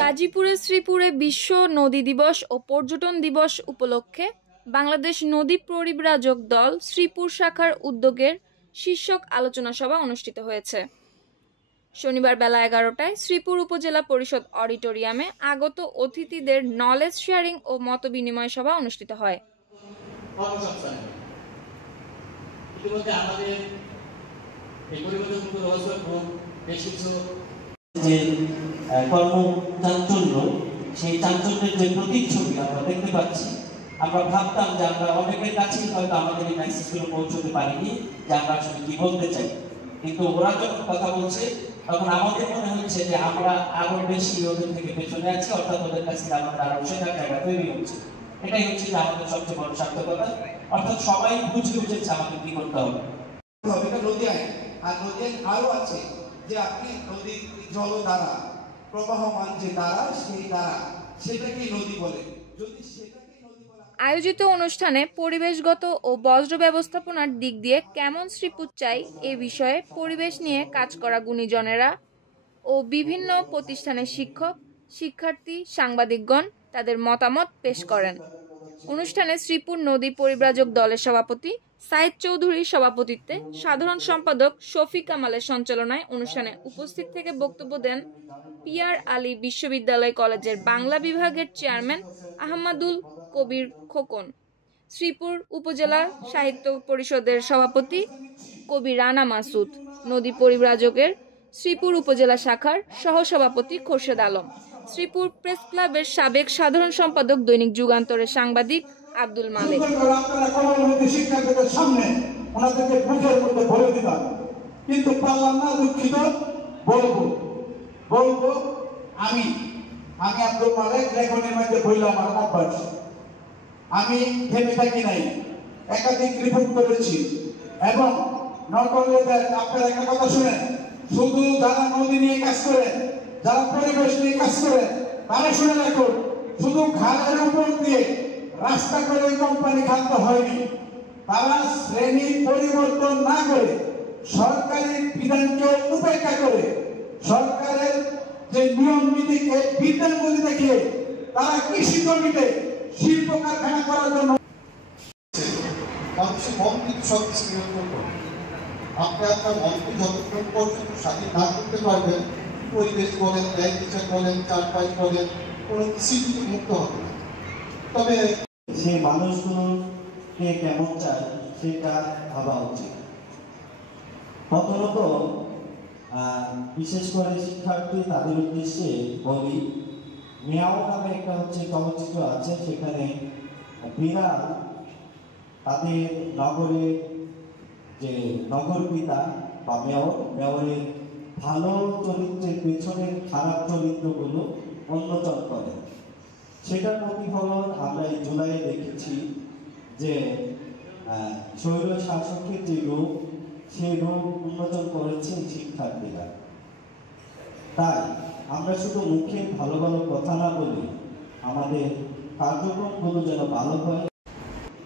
গাজীপুরে শ্রীপুরে বিশ্ব নদী দিবস ও পর্যটন দিবস উপলক্ষে বাংলাদেশ নদী পরিব্রাজক দল শ্রীপুর শাখার উদ্যোগের শীর্ষক আলোচনা সভা অনুষ্ঠিত হয়েছে। শনিবার বেলা 11টায় শ্রীপুর উপজেলা পরিষদ অডিটোরিয়ামে আগত অতিথিদের নলেজ শেয়ারিং ও মতবিনিময় সভা অনুষ্ঠিত হয়। যে কর্মচাঞ্চল্য, সেই চাঞ্চল্যের যে প্রতিচ্ছবি আমরা দেখতে পাচ্ছি, আমরা ভাবতাম যে আমরা অনেকের কাছে হয়তো আমাদের এই মেসেজগুলো পৌঁছতে পারিনি যে আমরা আসলে কি বলতে চাই, কিন্তু ওরা যখন কথা বলছে তখন আমাদের মনে হচ্ছে যে আমরা আরো বেশি ওদের থেকে পেছনে আছি, অর্থাৎ ওদের কাছ থেকে আমাদের আরো শেখার জায়গা তৈরি হচ্ছে। এটাই হচ্ছে যে আমাদের সবচেয়ে বড় সার্থকতা, অর্থাৎ সবাই বুঝে উঠেছে আমাদের কি করতে হবে। নদী আইন আর নদী আইন আরো আছে যে আপনি নদীর জল দ্বারা প্রবাহমান যে দ্বারা সেই দ্বারা সেটাকে নদী বলে। যদি সেটাকে নদী বলা আয়োজিত অনুষ্ঠানে পরিবেশগত ও বজ্র ব্যবস্থাপনার দিক দিয়ে কেমন শ্রীপুর চাই এ বিষয়ে পরিবেশ নিয়ে কাজ করা গুণীজনেরা ও বিভিন্ন প্রতিষ্ঠানের শিক্ষক, শিক্ষার্থী, সাংবাদিকগণ তাদের মতামত পেশ করেন। অনুষ্ঠানে শ্রীপুর নদী পরিব্রাজক দলের সভাপতি সাইদ চৌধুরীর সভাপতিত্বে সাধারণ সম্পাদক শফিক কামালের সঞ্চালনায় অনুষ্ঠানে উপস্থিত থেকে বক্তব্য দেন পিআর আলী বিশ্ববিদ্যালয় কলেজের বাংলা বিভাগের চেয়ারম্যান আহমদুল কবির খোকন, শ্রীপুর উপজেলা সাহিত্য পরিষদের সভাপতি কবি রানা মাসুদ, নদী পরিব্রাজকের শ্রীপুর উপজেলা শাখার সহসভাপতি খোরশেদ আলম, শ্রীপুর প্রেস ক্লাবের সাবেক সাধারণ সম্পাদক দৈনিক যুগান্তরের সাংবাদিক আব্দুল মালিক। শিক্ষার্থীদের সামনে ওনাদেরকে বুকের মধ্যে বলে দিতাম, কিন্তু পারলাম না, দুঃখিত। বলবো আমি আব্দুল মালিক লেখনের মধ্যে বললাম আমার অভ্যাস, আমি থেমে থাকি নাই, একাধিক রিপোর্ট করেছি এবং নট অনলি দ্যাট, আপনারা একটা কথা শুনেন, শুধু যারা নদী নিয়ে কাজ করে, যারা পরিবেশ নিয়ে কাজ করে তারা শুনে রাখুন, শুধু ঘাটের উপর দিয়ে রাস্তা করে কোম্পানি খাদ্য হয়নি। তারা শ্রেণী পরিবর্তন না করে সরকারি বিধানকে উপেক্ষা করে সরকারের যে নিয়ম নীতিকে বিধানগুলি দেখিয়ে তারা কৃষি জমিতে শিল্প কারখানা করার জন্য মানুষের মন কিন্তু সবকিছু নিয়ন্ত্রণ করে। আপনি আপনার মনকে যতক্ষণ পর্যন্ত স্বাধীন না করতে পারবেন, পরিবেশ বলেন, ন্যায় বিচার বলেন, চারপাশ বলেন, কোনো কিছুই কিন্তু মুক্ত হবে না। তবে সে মানুষগুলোকে কেমন চায় সেটা ভাবা উচিত। প্রথমত বিশেষ করে শিক্ষার্থী তাদের উদ্দেশ্যে বলি, মেয়াও নামে একটা চলচ্চিত্র আছে, সেখানে বিড়াল তাদের নগরের যে নগর পিতা বা মেয়রের ভালো চরিত্রের পেছনের খারাপ চরিত্রগুলো উন্মোচন করে। সেটার প্রতিফলন আমরা এই জুলাইয়ে দেখেছি যে স্বৈর শাসকের যে রূপ, সেই রূপ উন্মোচন করেছে শিক্ষার্থীরা। তাই আমরা শুধু মুখে ভালো ভালো কথা না বলি, আমাদের কার্যক্রমগুলো যেন ভালো হয়।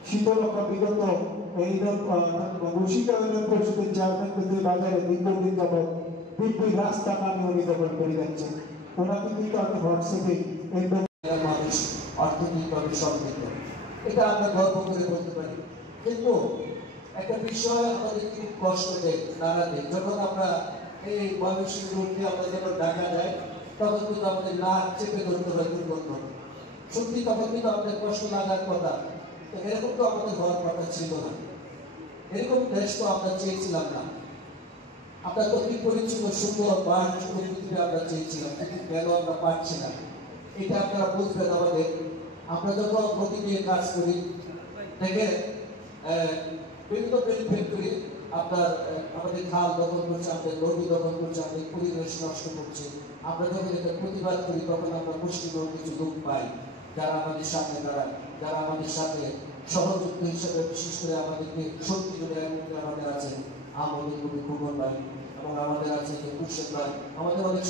শীতলক্ষা বিগত এই ঘোষিকা ইউনিয়ন পরিষদের চেয়ারম্যান বাজারে দীর্ঘদিন যাবৎ বিপুল রাস্তা নিয়মিত করে যাচ্ছে। ওনাকে কিন্তু আমি হোয়াটসঅ্যাপে এই মানুষ অর্থনৈতিকভাবে সমৃদ্ধ, এটা আমরা গর্ব করে বলতে পারি। কিন্তু একটা বিষয় আমাদের খুব কষ্ট দেয় দাঁড়াতে, যখন আমরা এই মানুষের রূপে আমরা যখন ডাকা যায় তখন কিন্তু আমাদের নাক চেপে ধরতে হয় দুর্গন্ধ। সত্যি তখন কিন্তু আমাদের কষ্ট লাগার কথা, এরকম তো আমাদের হওয়ার কথা ছিল না, এরকম দেশ তো আমরা চেয়েছিলাম না। আমরা তো কি পরিচ্ছন্ন সুন্দর বাস পৃথিবী আমরা চেয়েছিলাম, কিন্তু কেন আমরা পাচ্ছি না, এটা আপনারা বুঝবেন। আমরা যখন নদী নিয়ে কাজ করি, দেখে বিভিন্ন বেনিফিট করি, আমাদের খাল দখল করছে, আমাদের নদী দখল করছে, আমাদের পরিবেশ নষ্ট করছে। আমরা যখন এটা প্রতিবাদ করি তখন আমরা মুষ্টিমেয় কিছু লোক পাই যারা আমাদের সামনে দাঁড়ায়, যারা আমাদের সাথে সহযোগী হিসেবে, বিশেষ করে আমাদেরকে শক্তি করে আমাদের আছে আমাদের খুবই খবর পাই এবং আমাদের আছে খোরশেদ ভাই, আমাদের অনেক